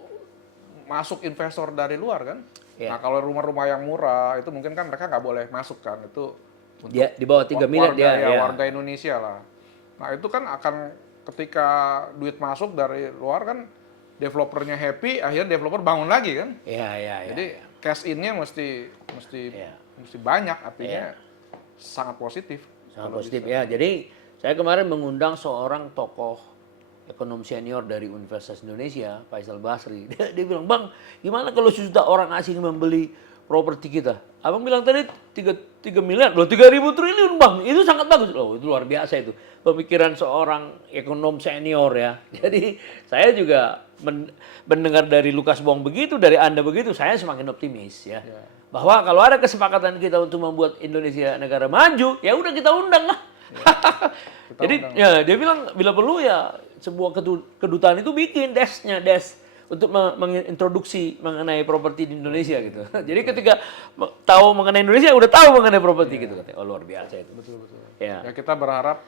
masuk investor dari luar kan. Ya. Nah, kalau rumah-rumah yang murah, itu mungkin kan mereka nggak boleh masuk kan. Itu untuk Dia di bawah 3 miliar warga, dia. warga Indonesia lah. Nah, itu kan akan ketika duit masuk dari luar kan, developernya happy, akhirnya developer bangun lagi kan. Iya. Jadi cash in-nya mesti banyak, artinya sangat positif. Sangat kalau positif bisa. ya. Jadi saya kemarin mengundang seorang tokoh ekonom senior dari Universitas Indonesia, Faisal Basri. Dia bilang, "Bang, gimana kalau sejuta orang asing membeli properti kita?" Abang bilang tadi 3 miliar, loh 3.000 triliun bang, itu sangat bagus. Loh itu luar biasa itu. Pemikiran seorang ekonom senior ya. Jadi saya juga mendengar dari Lukas Bong begitu, dari Anda begitu, saya semakin optimis ya. Bahwa kalau ada kesepakatan kita untuk membuat Indonesia negara maju, ya udah kita undang lah. Jadi ya dia bilang bila perlu ya sebuah kedutaan itu bikin desk untuk mengintroduksi mengenai properti di Indonesia gitu. Jadi ketika tahu mengenai Indonesia udah tahu mengenai properti gitu katanya. Oh luar biasa itu. Betul. Ya. Ya kita berharap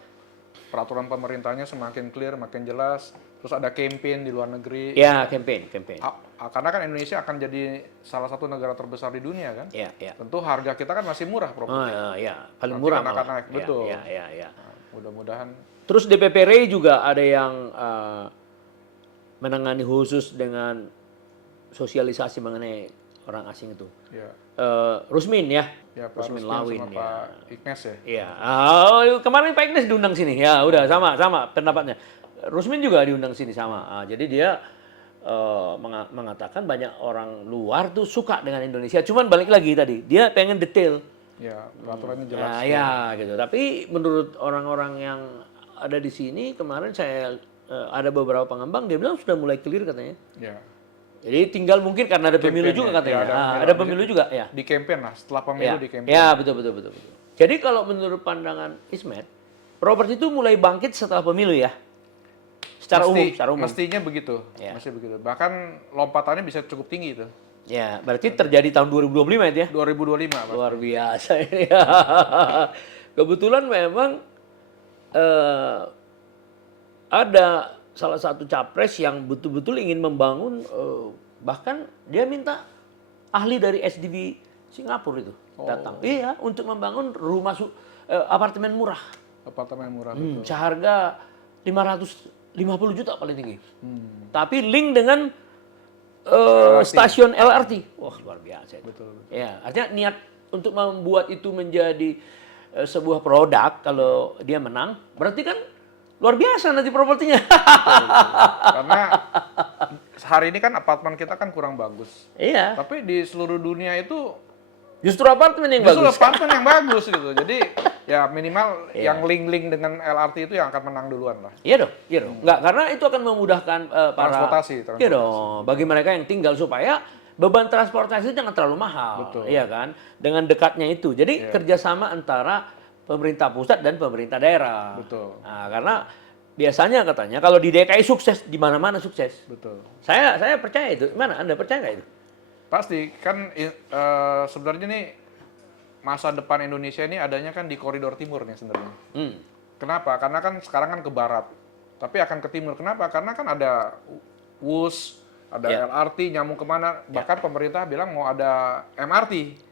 peraturan pemerintahnya semakin clear, makin jelas. Terus ada campaign di luar negeri. Ya, campaign. Karena kan Indonesia akan jadi salah satu negara terbesar di dunia kan. Ya. Tentu harga kita kan masih murah Oh, properti. ya, paling Nanti murah kan akan malah. naik, betul. Ya. Nah, mudah-mudahan. Terus DPP RI juga ada yang menangani khusus dengan sosialisasi mengenai orang asing itu. Ya. Rusmin ya. Ya, Pak Rusmin Rusmin Lawin sama ya. Pak Ignes ya. Iya. Kemarin Pak Ignes diundang sini. Ya, udah sama pendapatnya. Rusmin juga diundang sini sama. Jadi dia mengatakan banyak orang luar tuh suka dengan Indonesia. Cuman balik lagi tadi, dia pengen detail. Ya, peraturannya jelas. Nah, ya gitu. Tapi menurut orang-orang yang ada di sini kemarin saya ada beberapa pengembang dia bilang sudah mulai clear katanya. Ya. Jadi tinggal mungkin karena ada pemilu Campaign juga ya. katanya. Ya, ada pemilu juga ya. Di campaign lah, setelah pemilu Ya. di campaign. Ya, betul. Jadi kalau menurut pandangan Ismet, properti itu mulai bangkit setelah pemilu ya. Secara umum. Mestinya begitu. Ya. Mesti begitu. Bahkan lompatannya bisa cukup tinggi itu. Ya, berarti terjadi tahun 2025 itu ya. 2025, Pak. Luar biasa ini. Kebetulan memang ada salah satu capres yang betul-betul ingin membangun, bahkan dia minta ahli dari SDB Singapura itu datang. Iya, untuk membangun rumah apartemen murah. Apartemen murah betul. Seharga 550 juta paling tinggi. Tapi link dengan stasiun LRT. Wah, luar biasa itu. Betul. Ya, artinya niat untuk membuat itu menjadi sebuah produk kalau dia menang, berarti kan luar biasa nanti propertinya. Karena hari ini kan apartemen kita kan kurang bagus. Iya. Tapi di seluruh dunia itu Justru apartemen yang justru bagus. apartemen yang bagus gitu. Jadi ya minimal yang link-link dengan LRT itu yang akan menang duluan lah. Iya dong. Enggak, karena itu akan memudahkan para Transportasi. Iya dong, bagi mereka yang tinggal supaya beban transportasi itu jangan terlalu mahal. Betul. Iya kan? Dengan dekatnya itu. Jadi kerjasama antara pemerintah pusat dan pemerintah daerah. Betul. Nah, karena biasanya katanya kalau di DKI sukses, di mana-mana sukses. Betul. Saya percaya itu. Mana Anda percaya nggak itu? Pasti kan sebenarnya nih masa depan Indonesia ini adanya kan di koridor timur nih sebenarnya. Kenapa? Karena kan sekarang kan ke barat, tapi akan ke timur. Kenapa? Karena kan ada WUS, ada LRT nyambung kemana. Bahkan pemerintah bilang mau ada MRT.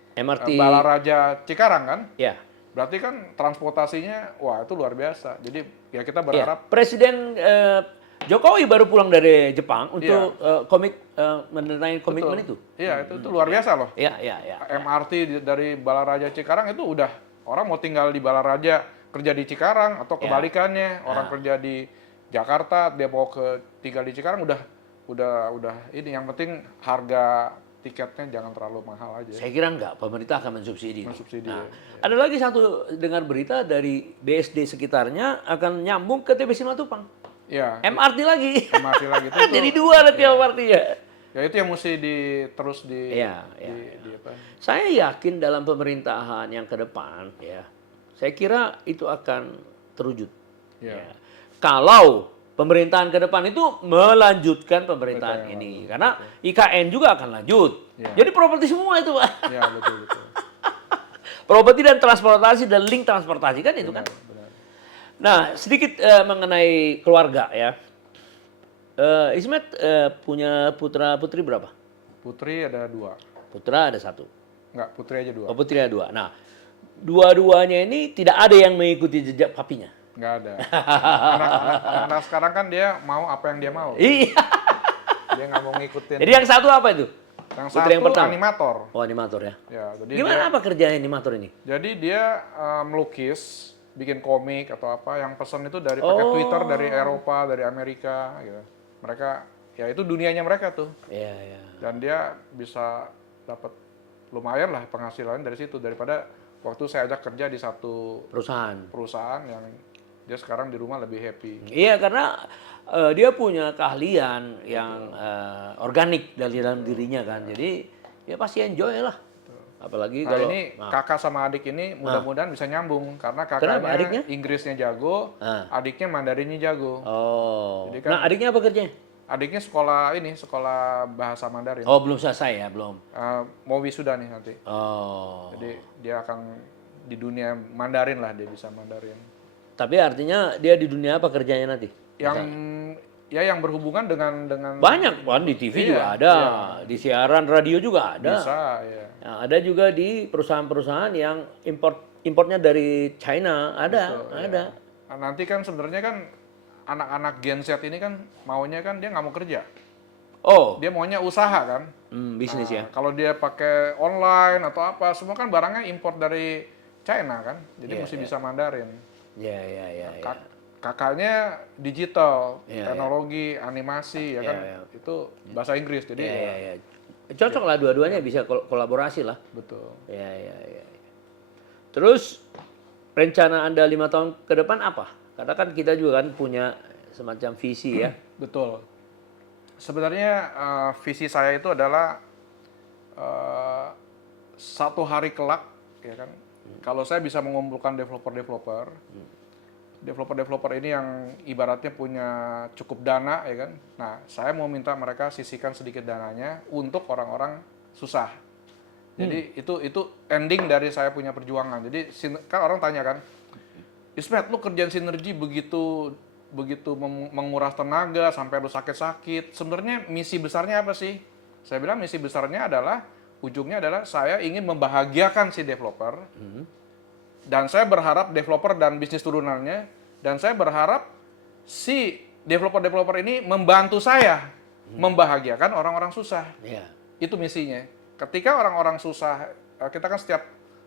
Balaraja Cikarang kan? Ya. Berarti kan transportasinya, wah itu luar biasa. Jadi ya kita berharap. Presiden Jokowi baru pulang dari Jepang untuk mendanai komitmen itu. Iya, itu luar biasa loh. Iya. MRT dari Balaraja Cikarang itu udah orang mau tinggal di Balaraja kerja di Cikarang atau kebalikannya orang kerja di Jakarta dia mau tinggal di Cikarang udah ini yang penting harga tiketnya jangan terlalu mahal aja. Saya kira enggak, pemerintah akan mensubsidi. Nah, ada lagi satu dengar berita dari BSD sekitarnya akan nyambung ke TB Simatupang. Iya. MRT lagi. MRT lagi itu. Jadi dua ada tiap MRT-nya. Ya itu yang mesti terus di Iya. apa? Saya yakin dalam pemerintahan yang ke depan ya Saya kira itu akan terwujud. Ya. Ya. Kalau pemerintahan ke depan itu melanjutkan pemerintahan Betul, ini, karena IKN juga akan lanjut. Ya. Jadi properti semua itu, Pak. Ya, betul. Properti dan transportasi dan link transportasi kan itu kan. Benar. Nah, sedikit mengenai keluarga ya. Ismet punya putra putri berapa? Putri ada 2. Putra ada 1. Enggak, putri aja 2. Oh, putri ada 2. Nah, dua-duanya ini tidak ada yang mengikuti jejak papinya. Enggak ada. Anak sekarang kan dia mau apa yang dia mau. Iya. Dia nggak mau ngikutin. Jadi yang satu apa itu? Yang putri satu yang pertama? animator. Oh, animator ya. Ya, jadi Gimana apa kerjaan animator ini? Jadi dia melukis, bikin komik atau apa, yang pesan itu dari pakai Twitter dari Eropa, dari Amerika gitu. Mereka ya itu dunianya mereka tuh. Iya, iya. Dan dia bisa dapat lumayan lah penghasilan dari situ daripada waktu saya ajak kerja di satu perusahaan yang dia sekarang di rumah lebih happy. Iya, karena dia punya keahlian yang organik dari dalam dirinya kan. Jadi dia pasti enjoy lah. Apalagi Nah kalau ini kakak sama adik ini mudah-mudahan bisa nyambung karena Kenapa? Adiknya? kakaknya Inggrisnya jago, adiknya Mandarinnya jago. Oh. Jadi kan- Nah, adiknya apa kerjanya? Adiknya sekolah bahasa Mandarin. Oh, belum selesai ya, belum. Mau wisuda nih nanti. Oh. Jadi dia akan di dunia Mandarin lah, dia bisa Mandarin. Tapi artinya dia di dunia apa kerjanya nanti? Yang berhubungan dengan Banyak kan di TV juga ada, di siaran radio juga ada. bisa ya. Nah, ada juga di perusahaan-perusahaan yang importnya dari China ada. Nah, nanti kan sebenarnya kan anak-anak Gen Z ini kan maunya kan dia nggak mau kerja. Oh, Dia maunya usaha kan. bisnis ya. Kalau dia pakai online atau apa, semua kan barangnya import dari China kan. Jadi mesti bisa Mandarin. Ya, ya, ya, ya. Kakaknya digital, Iya, teknologi, animasi ya kan. Itu bahasa Inggris. Jadi Ya, ya, ya. Cocok lah dua-duanya bisa kolaborasi lah. betul. Ya, ya, ya. Terus rencana Anda 5 tahun ke depan apa? Karena kan kita juga kan punya semacam visi ya. Betul. Sebenarnya visi saya itu adalah satu hari kelak, ya kan. Kalau saya bisa mengumpulkan developer ini yang ibaratnya punya cukup dana, ya kan. Nah, saya mau minta mereka sisihkan sedikit dananya untuk orang-orang susah. Jadi itu ending dari saya punya perjuangan. Jadi kan orang tanya kan, Ismet, lu kerjaan sinergi begitu menguras tenaga sampai lu sakit-sakit. Sebenarnya misi besarnya apa sih? Saya bilang misi besarnya adalah ujungnya adalah saya ingin membahagiakan si developer. Dan saya berharap developer dan bisnis turunannya, dan saya berharap si developer ini membantu saya membahagiakan orang-orang susah. Ya. Itu misinya. Ketika orang-orang susah, kita kan setiap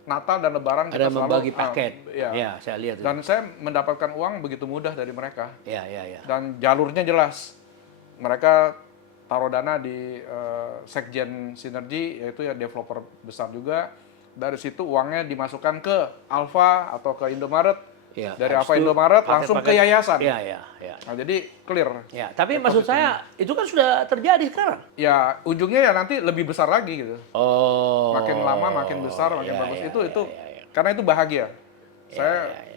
Natal dan Lebaran Ada kita selalu membagi paket. ya. Ya, saya lihat. Dan saya mendapatkan uang begitu mudah dari mereka. Ya, ya, ya. Dan jalurnya jelas. Mereka taruh dana di Sekjen Sinergi, yaitu ya developer besar juga. Dari situ uangnya dimasukkan ke Alfa atau ke Indomaret. Ya, Dari habis Alfa itu Indomaret langsung ke yayasan. Ya, ya, ya. Nah, jadi clear. Ya, tapi maksud saya itu kan sudah terjadi sekarang. Ya, ujungnya ya nanti lebih besar lagi gitu. Oh. Makin lama makin besar, makin bagus. Itu karena itu bahagia.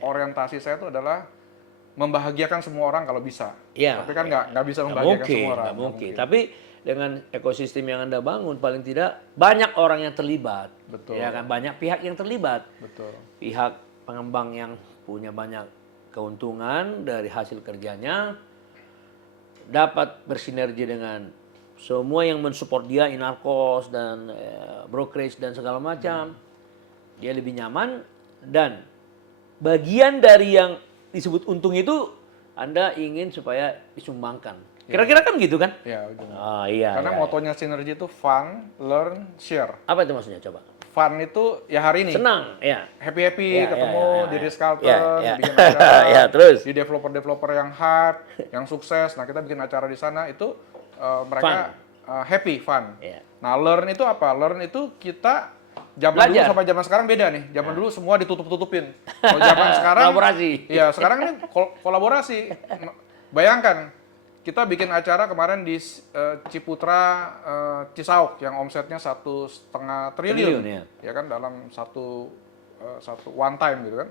Orientasi saya itu adalah membahagiakan semua orang kalau bisa. Ya, Tapi kan nggak bisa membahagiakan semua orang. Nggak mungkin. Tapi dengan ekosistem yang Anda bangun, paling tidak banyak orang yang terlibat. Betul. Ya kan, banyak pihak yang terlibat. Betul. Pihak pengembang yang punya banyak keuntungan dari hasil kerjanya dapat bersinergi dengan semua yang mensupport dia, Inarkos dan brokerage dan segala macam. Dia lebih nyaman dan bagian dari yang disebut untung itu Anda ingin supaya disumbangkan. Kira-kira kan gitu kan? Ya, ujungnya. Ah, iya. Karena iya. motonya sinergi itu fun, learn, share. Apa itu maksudnya coba? Fun itu ya hari ini. Senang, ya. Happy-happy, Ya, ketemu ya, di ya. Ritz-Carlton, Ya. bikin acara. Ya, terus? Di developer-developer yang hype, yang sukses. Nah, kita bikin acara di sana itu mereka happy, fun. Ya. Nah, learn itu apa? Learn itu kita zaman Belajar. dulu sama zaman sekarang beda nih. Zaman dulu semua ditutup-tutupin. Kalau zaman sekarang Kolaborasi. Iya, sekarang ini kolaborasi. Bayangkan kita bikin acara kemarin di Ciputra Cisauk yang omsetnya 1,5 triliun. Ya. Ya kan dalam satu one time gitu kan.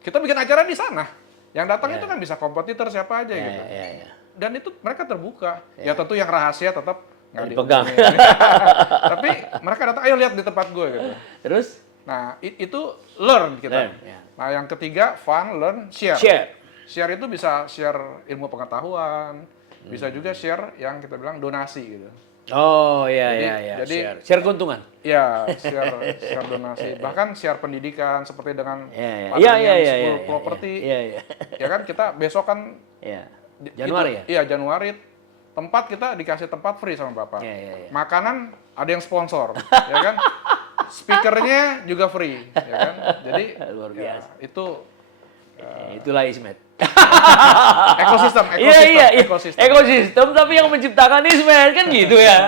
kita bikin acara di sana. Yang datang Ya. itu kan bisa kompetitor siapa aja gitu. Ya. Dan itu mereka terbuka. Ya tentu yang rahasia tetap nggak Dipegang. diumumin. Tapi mereka datang, ayo lihat di tempat gue gitu. Terus? Nah, itu learn kita. Learn, ya. Nah, yang ketiga, fun, learn, share. Share. Share itu bisa share ilmu pengetahuan, bisa juga share yang kita bilang donasi gitu. Oh Jadi- ya. jadi- Share. Share keuntungan. Ya, share donasi. Bahkan share pendidikan seperti dengan Iya. partnernya School Property. Iya. Ya kan kita besok kan Iya. di- Januari itu- Iya, Januari. Tempat kita dikasih tempat free sama Bapak. Iya. Makanan ada yang sponsor, ya kan? Speakernya juga free, ya kan? Jadi Luar ya, biasa. itu Itulah Ismet. ekosistem, Iya. ekosistem. Ekosistem tapi yang menciptakan Ismet kan gitu ya.